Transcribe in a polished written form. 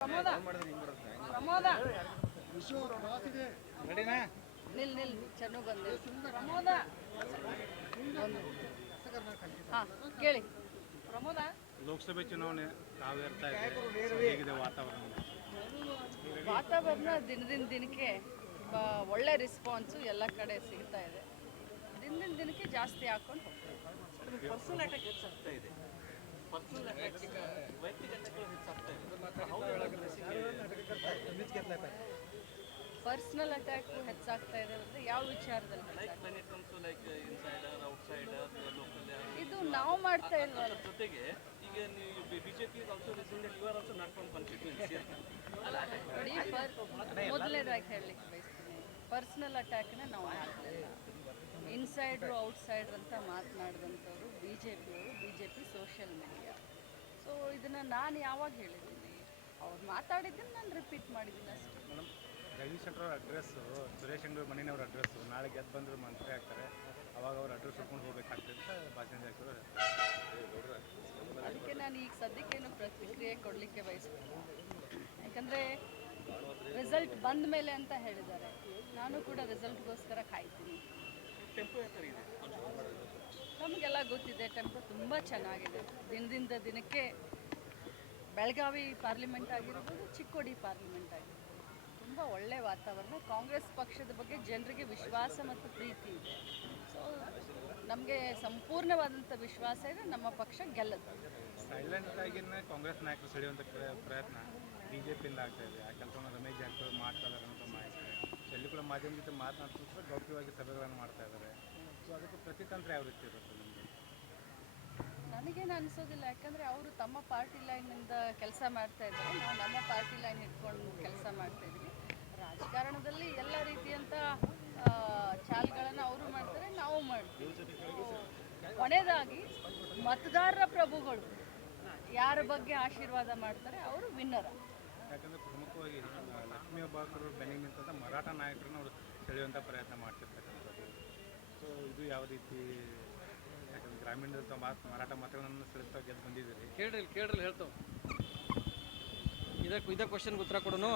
ಪ್ರಮೋದ ಪ್ರಮೋದ ನಿಲ್ ನಿಲ್ ಚೆನ್ನಾಗಿ ಬಂದೆ ಪ್ರಮೋದ ಹಾಂ ಕೇಳಿ ಪ್ರಮೋದ. ಲೋಕಸಭೆ ಚುನಾವಣೆ ಕಾವೇರ್ತಾ ಇದೆ, ಹೇಗಿದೆ ವಾತಾವರಣ? ವಾತಾವರಣ ದಿನದಿಂದ ದಿನಕ್ಕೆ ಒಳ್ಳೆ ರೆಸ್ಪಾನ್ಸು ಎಲ್ಲ ಕಡೆ ಸಿಗ್ತಾ ಇದೆ. ದಿನದಿಂದ ದಿನಕ್ಕೆ ಜಾಸ್ತಿ ಹಾಕೊಂಡು ಹೋಗ್ತಾ ಇದೆ. ಪರ್ಸನಲ್ ಅಟ್ಯಾಕ್ ಹೆಚ್ಚಾಗ್ತಾ ಇದೆ. ಪರ್ಸನಲ್ ಅಟ್ಯಾಕ್ ವೈಯಕ್ತಿಕ ಅಟ್ಯಾಕ್ಗಳು ಹೆಚ್ಚಾಗ್ತಾ ಇದೆ. ಪರ್ಸನಲ್ ಅಟ್ಯಾಕ್ ಹೆಚ್ಚಾಗ್ತಾ ಇದೆ ಅಂದರೆ ಯಾವ ವಿಚಾರದಲ್ಲಿ? ಇದು ನಾವು ಮಾಡ್ತಾ ಇಲ್ವಲ್ಲ. ಜೊತೆಗೆ ಈಗ ನೀವು BJP also receive you are also not from constituency. ನೋಡಿ, ಮೊದಲನೇದಾಗಿ ಹೇಳಲಿಕ್ಕೆ ಬಯಸ್ತೀನಿ, ಪರ್ಸನಲ್ ಅಟ್ಯಾಕ್ನ ನಾವು ಮಾಡ್ತಾ ಇಲ್ಲ. ಇನ್ಸೈಡ್ರು ಔಟ್ಸೈಡ್ರ್ ಅಂತ ಮಾತನಾಡಿದಂಥವ್ರು B J P social media. So ಇದನ್ನು ನಾನು ಯಾವಾಗ ಹೇಳಿದ್ದೀನಿ, ಅವ್ರು ಮಾತಾಡಿದ್ದನ್ನು ನಾನು ರಿಪೀಟ್ ಮಾಡಿದ್ದೀನಿ ಅಷ್ಟೇ. ಮೇಡಮ್, ಜಗದೀಶ್ ಶೆಟ್ಟರ್ ಅವ್ರ ಅಡ್ರೆಸ್ಸು, ಸುರೇಶ್ ಅಂಗಡಿ ಮನೆಯವ್ರ ಅಡ್ರೆಸ್ಸು ನಾಳೆ ಗೆದ್ದು ಬಂದರೂ ಮಂತ್ರಿ ಆಗ್ತಾರೆ, ಅವಾಗ ಅವ್ರ ಅಡ್ರೆಸ್ ಹಿಡ್ಕೊಂಡು ಹೋಗ್ಬೇಕಾಗ್ತದೆ ಅಂತ ಭಾಷಣ ಜಾರಕಿಹೊಳಿ ಅದಕ್ಕೆ ನಾನು ಈಗ ಸದ್ಯಕ್ಕೇನು ಪ್ರತಿಕ್ರಿಯೆ ಕೊಡಲಿಕ್ಕೆ ಬಯಸ್ತೀನಿ. ಯಾಕಂದರೆ ರಿಸಲ್ಟ್ ಬಂದ ಮೇಲೆ ಅಂತ ಹೇಳಿದ್ದಾರೆ. ನಾನು ಕೂಡ ರಿಸಲ್ಟ್ಗೋಸ್ಕರ ಕಾಯ್ತೀನಿ. ನಮಗೆಲ್ಲ ಗೊತ್ತಿದೆ, ಟೆಂಪೋ ತುಂಬ ಚೆನ್ನಾಗಿದೆ. ದಿನದಿಂದ ದಿನಕ್ಕೆ ಬೆಳಗಾವಿ ಪಾರ್ಲಿಮೆಂಟ್ ಆಗಿರ್ಬೋದು, ಚಿಕ್ಕೋಡಿ ಪಾರ್ಲಿಮೆಂಟ್ ಆಗಿರ್ಬೋದು, ತುಂಬ ಒಳ್ಳೆ ವಾತಾವರಣ. ಕಾಂಗ್ರೆಸ್ ಪಕ್ಷದ ಬಗ್ಗೆ ಜನರಿಗೆ ವಿಶ್ವಾಸ ಮತ್ತು ಪ್ರೀತಿ ಇದೆ. ಸೊ ನಮಗೆ ಸಂಪೂರ್ಣವಾದಂಥ ವಿಶ್ವಾಸ ಇದೆ, ನಮ್ಮ ಪಕ್ಷ ಗೆಲ್ಲದು. ಸೈಲೆಂಟ್ ಆಗಿನ ಕಾಂಗ್ರೆಸ್ ನಾಯಕರು ಸೆಳೆಯುವಂಥ ಪ್ರಯತ್ನ ಬಿ ಜೆ ಪಿಯಿಂದ ಆಗ್ತಾ ಇದೆ. ಆ ಕೆಲಸವನ್ನು ರಮೇಶ್ ಜಾರಕಿಹೊಳಿ ಮಾಡ್ತಾ ಇದ್ದಾರೆ ಅಂತ ಮಾಹಿತಿ. ಎಲ್ಲಿ ಕೂಡ ಮಾಧ್ಯಮ ಜೊತೆ ಮಾತನಾಡ್ತಿದ್ರೆ ಗೌಪ್ಯವಾಗಿ ಸಭೆಗಳನ್ನು ಮಾಡ್ತಾ ಇದ್ದಾರೆ. ಸೊ ಅದಕ್ಕೆ ಪ್ರತಿತಂತ್ರ ಯಾವ ರೀತಿ ಇರುತ್ತೆ ನಿಮಗೆ? ನನಗೇನು ಅನಿಸೋದಿಲ್ಲ. ಯಾಕಂದರೆ ಅವರು ತಮ್ಮ ಪಾರ್ಟಿ ಲೈನಿಂದ ಕೆಲಸ ಮಾಡ್ತಾ ಇದ್ದಾರೆ, ನಾವು ನಮ್ಮ ಪಾರ್ಟಿ ಲೈನ್ ಇಟ್ಕೊಂಡು ಕೆಲಸ ಮಾಡ್ತಾಯಿದ್ವಿ. ರಾಜಕಾರಣದಲ್ಲಿ ಎಲ್ಲ ರೀತಿಯಂಥ ಚಾಲ್ಗಳನ್ನು ಅವರು ಮಾಡ್ತಾರೆ, ನಾವು ಮಾಡ್ತೀವಿ. ಕೊನೆಯದಾಗಿ ಮತದಾರರ ಪ್ರಭುಗಳು ಯಾರ ಬಗ್ಗೆ ಆಶೀರ್ವಾದ ಮಾಡ್ತಾರೆ ಅವರು ವಿನ್ನರ. ಯಾಕಂದರೆ ಪ್ರಮುಖವಾಗಿ ಲಕ್ಷ್ಮೀ ಹೆಬ್ಬಾಳ್ಕರ್ ಬೆನ್ನಿಗೆ ನಿಂತ ಮರಾಠ ನಾಯಕರನ್ನ ಅವರು ಸೆಳೆಯುವಂಥ ಪ್ರಯತ್ನ ಮಾಡ್ತಿರ್ತಕ್ಕಂಥದ್ದು. ಸೊ ಇದು ಯಾವ ರೀತಿ? ಯಾಕಂದರೆ ಗ್ರಾಮೀಣದ ಮರಾಠ ಮತಗಳನ್ನು ಸೆಳೆಸ್ತಾ ಗೆದ್ದು ಬಂದಿದ್ದೀರಿ. ಕೇಳ್ರಿ ಹೇಳ್ತಾವೆ. ಇದೇ ಕ್ವಶನ್ಗೆ ಉತ್ತರ ಕೊಡೋನು.